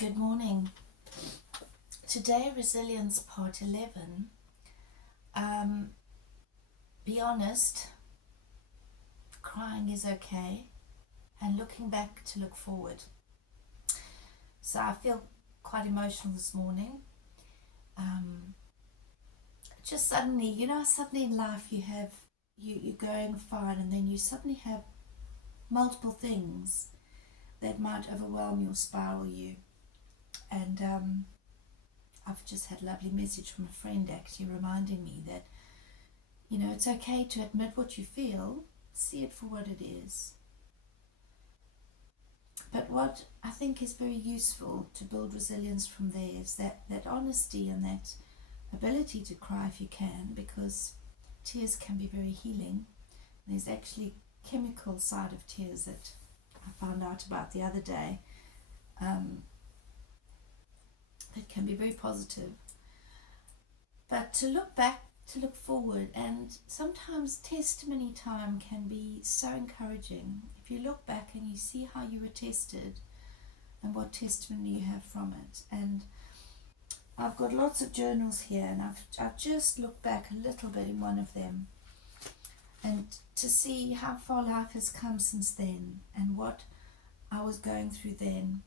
Good morning. Today, Resilience Part 11. Be honest, crying is okay, and looking back to look forward. So I feel quite emotional this morning. Just suddenly, suddenly in life you're going fine, and then you suddenly have multiple things that might overwhelm you or spiral you. And I've just had a lovely message from a friend actually reminding me that it's okay to admit what you feel, see it for what it is. But what I think is very useful to build resilience from there is that honesty and that ability to cry if you can, because tears can be very healing. There's actually chemical side of tears that I found out about the other day that can be very positive. But to look back, to look forward, and sometimes testimony time can be so encouraging. If you look back and you see how you were tested and what testimony you have from it. And I've got lots of journals here, and I've just looked back a little bit in one of them, and to see how far life has come since then and what I was going through then.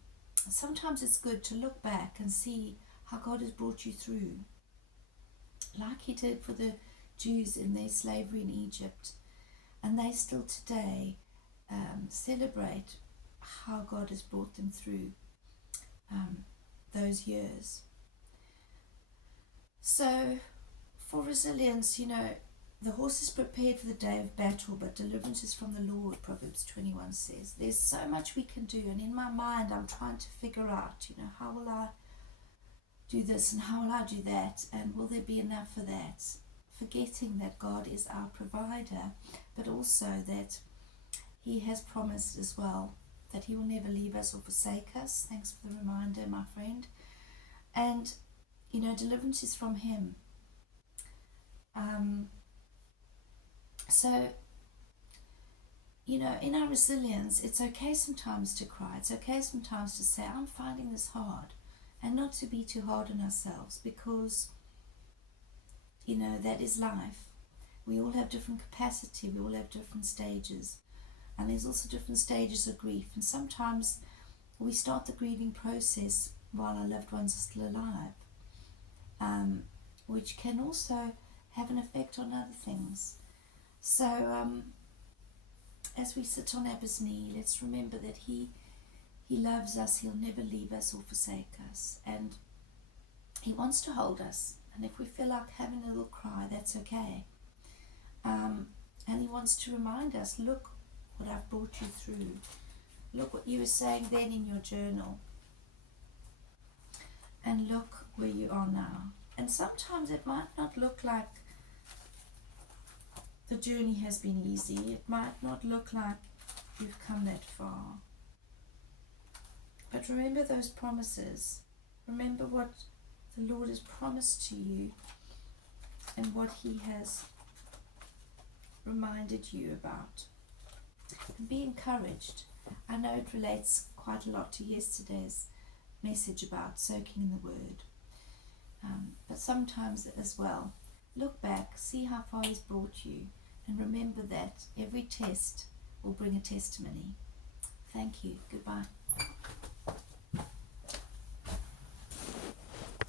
Sometimes it's good to look back and see how God has brought you through, like he did for the Jews in their slavery in Egypt. And they still today celebrate how God has brought them through those years. So for resilience, the horse is prepared for the day of battle, but deliverance is from the Lord, Proverbs 21 says. There's so much we can do, and in my mind I'm trying to figure out, how will I do this and how will I do that, and will there be enough for that? Forgetting that God is our provider, but also that he has promised as well that he will never leave us or forsake us. Thanks for the reminder, my friend. And deliverance is from him. So in our resilience, it's okay sometimes to cry. It's okay sometimes to say, I'm finding this hard, and not to be too hard on ourselves, because that is life. We all have different capacity, we all have different stages, and there's also different stages of grief. And sometimes we start the grieving process while our loved ones are still alive, which can also have an effect on other things. So as we sit on Abba's knee, let's remember that he loves us, he'll never leave us or forsake us, and he wants to hold us. And if we feel like having a little cry, that's okay. And he wants to remind us, look what I've brought you through. Look what you were saying then in your journal. And look where you are now. And sometimes it might not look like the journey has been easy. It might not look like you've come that far. But remember those promises. Remember what the Lord has promised to you and what he has reminded you about. And be encouraged. I know it relates quite a lot to yesterday's message about soaking in the word. But sometimes as well, look back, see how far he's brought you, and remember that every test will bring a testimony. Thank you. Goodbye.